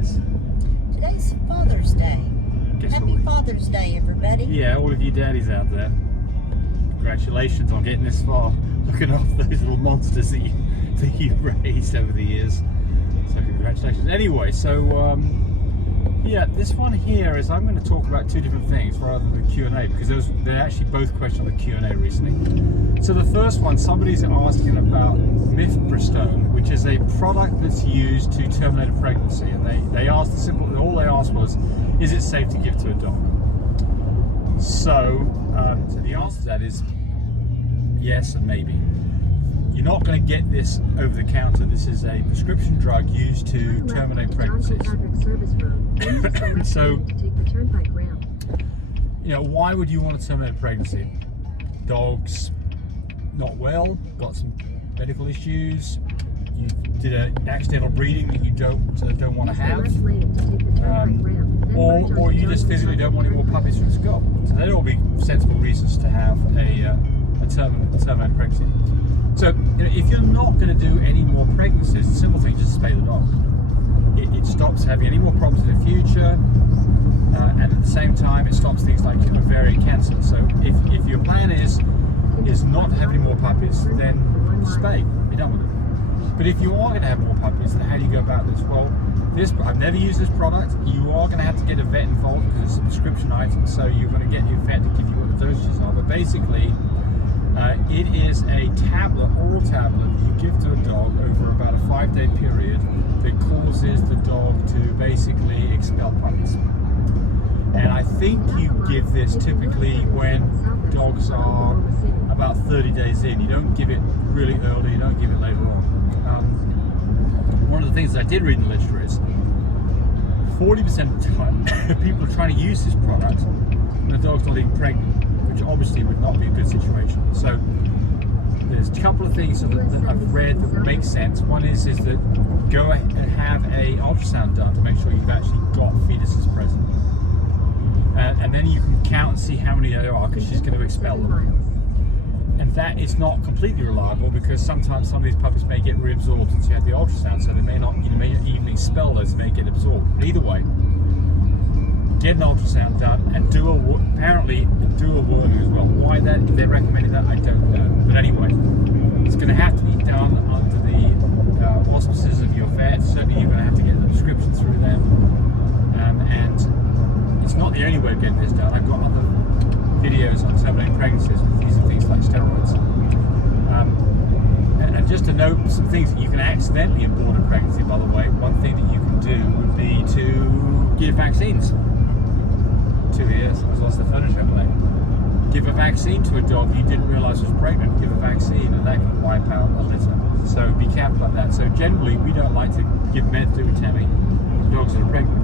is? Today's Father's Day. Happy Father's Day, everybody. Yeah, all of you daddies out there. Congratulations on getting this far, looking after those little monsters that you raised over the years. So congratulations. Anyway, so yeah, this one here is I'm going to talk about two different things rather than the Q&A, because they're actually both questions on the Q&A recently. So the first one, somebody's asking about mifepristone, which is a product that's used to terminate a pregnancy, and they asked all they asked was, is it safe to give to a dog? So the answer to that is yes and maybe. You're not going to get this over the counter. This is a prescription drug used to terminate pregnancies. So, you know, why would you want to terminate a pregnancy? Dog's not well, got some medical issues, you did an accidental breeding that you don't want to have, or you just physically don't want any more puppies from Scott. So they'd all be sensible reasons to have a terminated pregnancy. So, you know, if you're not going to do any more pregnancies, the simple thing is just spay the dog. It stops having any more problems in the future, and at the same time, it stops things like ovarian cancer. So, if your plan is not to have any more puppies, then spay. Be done with it. But if you are going to have more puppies, then how do you go about this? Well, I've never used this product. You are going to have to get a vet involved because it's a prescription item. So you're going to get your vet to give you what the dosages are. But basically, it is a oral tablet that you give to a dog over about a 5-day period that causes the dog to basically expel puppies. And I think you give this typically when dogs are about 30 days in. You don't give it really early, you don't give it later on. One of the things I did read in the literature is 40% of the time people are trying to use this product and the dog's not even pregnant, which obviously would not be a good situation. So there's a couple of things that I've read that make sense. One is that go and have a ultrasound done to make sure you've actually got fetuses present. And then you can count and see how many there are, because she's going to expel them. And that is not completely reliable, because sometimes some of these puppies may get reabsorbed since you have the ultrasound, so they may not, you may even expel those, they may get absorbed. But either way, get an ultrasound done and apparently do a weaning as well. Why they're recommending that, I don't know. But anyway, it's going to have to be done under the auspices of your vet. Certainly, you're going to have to get the prescription through them. And it's not the only way of getting this done. I've got other videos on terminating pregnancies with using things like steroids. And just to note some things that you can accidentally abort a pregnancy, by the way, one thing that you can do would be to give vaccines. 2 years, I was lost the furniture overlay. Give a vaccine to a dog you didn't realise was pregnant. Give a vaccine, and that can wipe out a litter. So be careful about that. So generally, we don't like to give meds to Tammy dogs that are pregnant.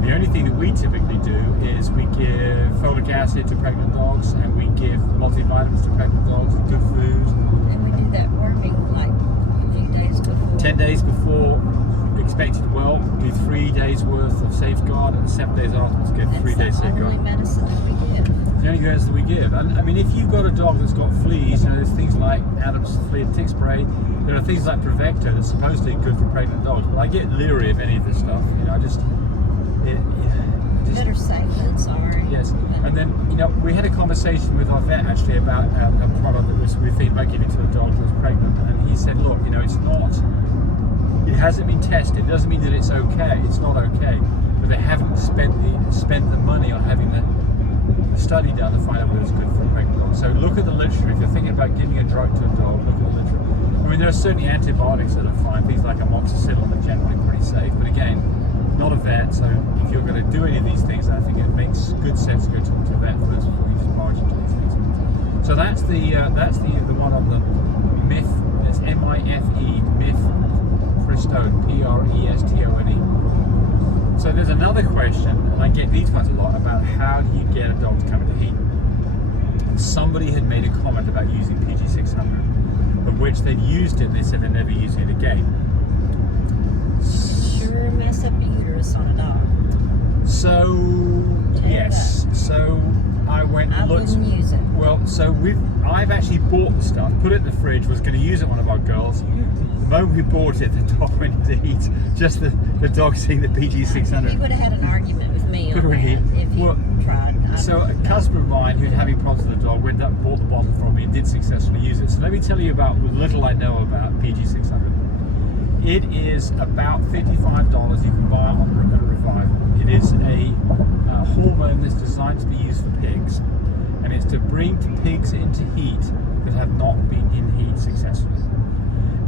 The only thing that we typically do is we give folic acid to pregnant dogs, and we give multivitamins to pregnant dogs, and good food. And we do that worming like a few days before. 10 days before expected whelp, do 3 days worth of safeguard, and 7 days afterwards give 3 days safeguard. That's the only medicine that we give. The only medicine that we give. And I mean, if you've got a dog that's got fleas, you know, there's things like Adam's flea and tick spray. There are things like Prevector that's supposedly good for pregnant dogs. But I get leery of any of this stuff. You know, just better safe than sorry. Yes, and then, you know, we had a conversation with our vet actually about a product that we were thinking about giving to a dog that was pregnant, and he said, look, you know, it hasn't been tested. It doesn't mean that it's okay. It's not okay, but they haven't spent the money on having the study done to find out whether it's good for a pregnant dog. So look at the literature. If you're thinking about giving a drug to a dog, look at the literature. I mean, there are certainly antibiotics that are fine. Things like amoxicillin are generally pretty safe, but again, not a vet, so if you're going to do any of these things, I think it makes good sense to go talk to a vet first before you just barge into these things. So that's the one on the MIF. It's M-I-F-E, mifepristone, P-R-E-S-T-O-N-E. So there's another question, and I get these ones a lot, about how do you get a dog to come into heat. Somebody had made a comment about using PG600, of which they'd used it. They said they're never using it again. Sure mess up the uterus on a dog. So yes, so I went and looked. wouldn't use it. Well, so I've actually bought the stuff, put it in the fridge, was going to use it one of our girls. The moment we bought it, the dog went into heat. Just the dog seeing the PG600. He would have had an argument with me on that if he tried. So a customer of mine who's having problems with the dog went up and bought the bottle from me and did successfully use it. So let me tell you about what little I know about PG600. It is about $55. You can buy it on a Revival. It is a hormone that's designed to be used for pigs, and it's to bring pigs into heat that have not been in heat successfully.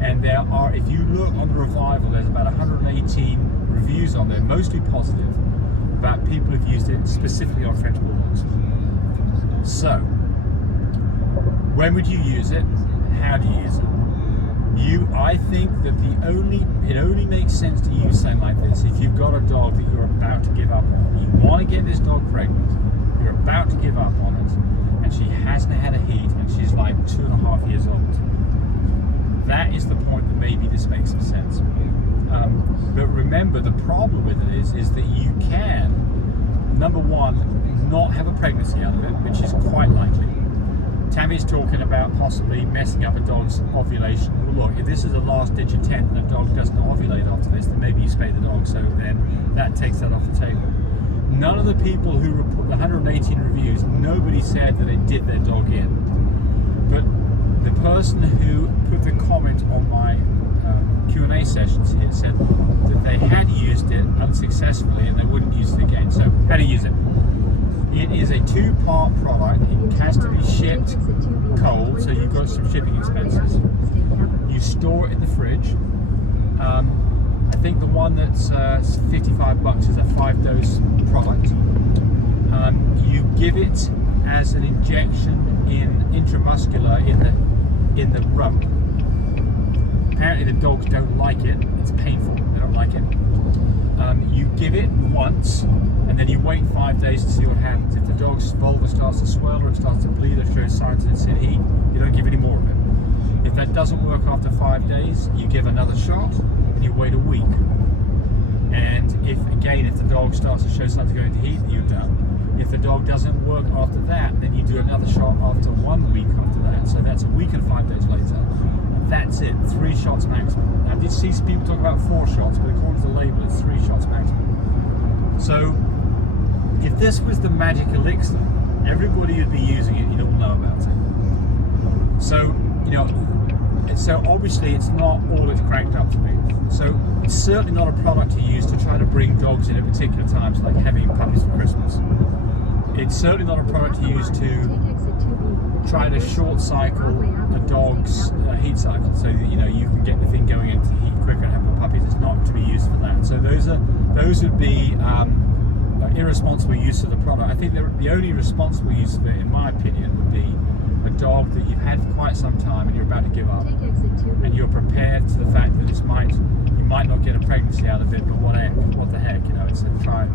And there are, if you look on the Revival, there's about 118 reviews on there, mostly positive, about people who've used it specifically on French Bulldogs. So, when would you use it? How do you use it? I think that it only makes sense to use something like this if you've got a dog that you're about to give up on. You want to get this dog pregnant, you're about to give up on it, and she hasn't had a heat, and she's like 2.5 years old. That is the point that maybe this makes some sense. But remember, the problem with it is that you can, number one, not have a pregnancy out of it, which is quite likely. Tammy's talking about possibly messing up a dog's ovulation. Well, look, if this is a last-ditch attempt and the dog doesn't ovulate after this, then maybe you spay the dog, so then that takes that off the table. None of the people who report the 118 reviews, nobody said that it did their dog in. But the person who put the comment on my Q&A sessions here said that they had used it unsuccessfully and they wouldn't use it again. So, how to use it? It is a 2-part product. It has to be shipped cold, so you've got some shipping expenses. You store it in the fridge. I think the one that's $55 is a 5-dose product. You give it as an injection intramuscular in the rump. Apparently the dogs don't like it. It's painful. They don't like it. You give it once, and then you wait 5 days to see what happens. If the dog's vulva starts to swell or it starts to bleed or shows signs that it's in heat, you don't give any more of it. If that doesn't work after 5 days, you give another shot, and you wait a week. And if the dog starts to show signs of going into heat, you're done. If the dog doesn't work after that, then you do another shot after 1 week after that. So that's a week and 5 days later. That's it, 3 shots maximum. Now, I did see people talk about 4 shots, but according to the label, it's 3 shots maximum. So, if this was the magic elixir, everybody would be using it, you'd all know about it. So, so obviously it's not all it's cracked up to be. So, it's certainly not a product to use to try to bring dogs in at particular times, like having puppies for Christmas. It's certainly not a product to use to try to short cycle a dog's heat cycle, so that you can get the thing going into heat quicker and have more puppies. It's not to be used for that. So those would be irresponsible use of the product. I think the only responsible use of it, in my opinion, would be a dog that you've had for quite some time and you're about to give up, and you're prepared to the fact that you might not get a pregnancy out of it, but what the heck, it's a try.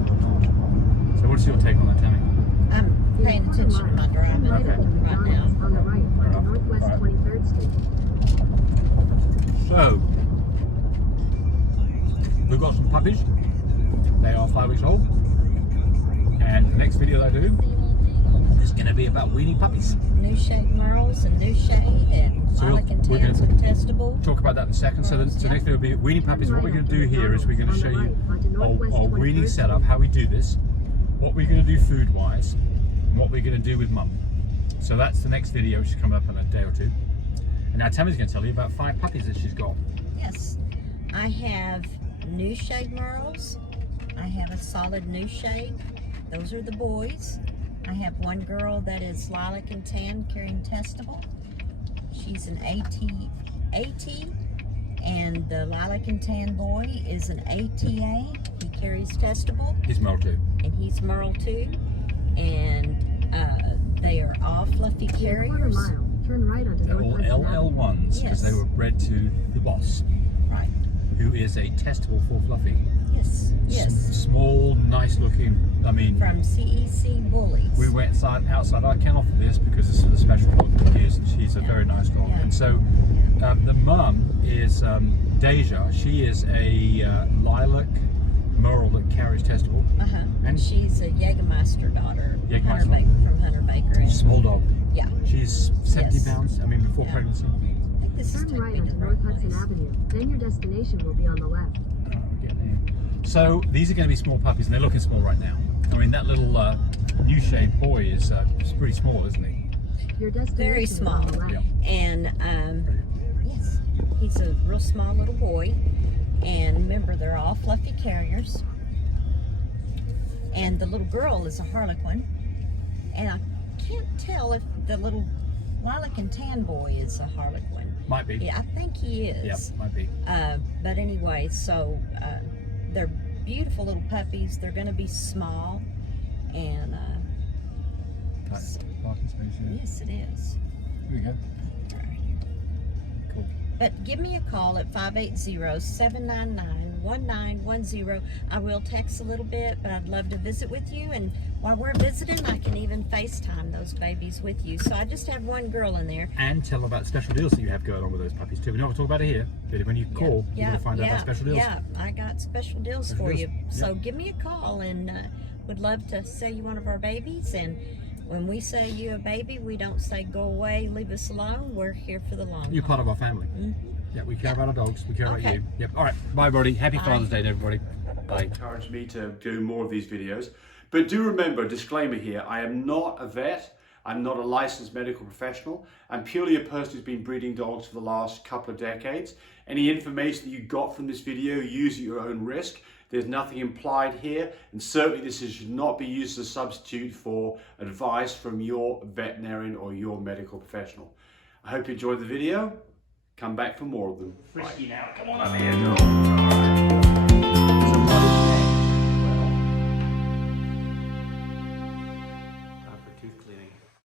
So what's your take on that, Tammy? I'm paying attention to my driving right now. On the right, onto Northwest 23rd Street. So, we've got some puppies. They are 5 weeks old. And the next video I do is going to be about weaning puppies. New shade Merles and new shade and lilac and tans and testable. Talk about that in a second. So the next video will be weaning puppies. What we're going to do here is we're going to show you our weaning setup, how we do this, what we're going to do food-wise, and what we're going to do with mum. So that's the next video, which is coming up in a day or two. And now Tammy's going to tell you about 5 puppies that she's got. Yes, I have new shade Merles. I have a solid new shade. Those are the boys. I have one girl that is lilac and tan carrying testable. She's an AT, and the lilac and tan boy is an ATA. He carries testable. He's Merle too. And he's Merle too. And they are all fluffy carriers. Turn right onto They're all LL1s because they were bred to the boss, right? Who is a testable for Fluffy. Yes, yes. Small, nice looking. I mean, from CEC Bullies. We went outside. I can't offer this because this is a special dog that is. She's a very nice dog. Yeah. And so the mum is Deja. She is a lilac Merle that carries testable. And she's a Jägermeister daughter. Jägermeister. From Hunter Baker. small dog. Yeah. She's 70 Yes. pounds, I mean, before Yeah. pregnancy. I think this is Turn taking right me to onto the North right Hudson place. Avenue. Then your destination will be on the left. We're getting there. So these are going to be small puppies, and they're looking small right now. I mean, that little new shaped boy is pretty small, isn't he? Your destination Very is small. on the left. Yeah. And yes, he's a real small little boy. And remember, they're all fluffy carriers. And the little girl is a harlequin. And I can't tell if the little lilac and tan boy is a harlequin. Might be. Yeah, I think he Yeah, is. might be. But anyway, so they're beautiful little puppies. They're going to be small. And Tight parking space, yeah. yes, it is. Here we go. Cool. But give me a call at 580-799-1910. I will text a little bit, but I'd love to visit with you. And while we're visiting, I can even FaceTime those babies with you. So I just have one girl in there. And tell them about the special deals that you have going on with those puppies too. We're not going to talk about it here, but when you call, you're going to find out about special deals. Yeah, I got special deals Special for deals. you. So Yep. give me a call, and would love to sell you one of our babies. And when we sell you a baby, we don't say go away, leave us alone. We're here for the long You're haul. part of our family. Mhm. Yeah, we care about our dogs. We care about Okay. you. Yep. All right. Bye, buddy. Happy Bye. Father's Day to everybody. Bye. Encouraged me to do more of these videos. But do remember, disclaimer here, I am not a vet. I'm not a licensed medical professional. I'm purely a person who's been breeding dogs for the last couple of decades. Any information that you got from this video, use at your own risk. There's nothing implied here, and certainly this should not be used as a substitute for advice from your veterinarian or your medical professional. I hope you enjoyed the video. Come back for more of them. Frisky now. Come on up here, Joel. All right.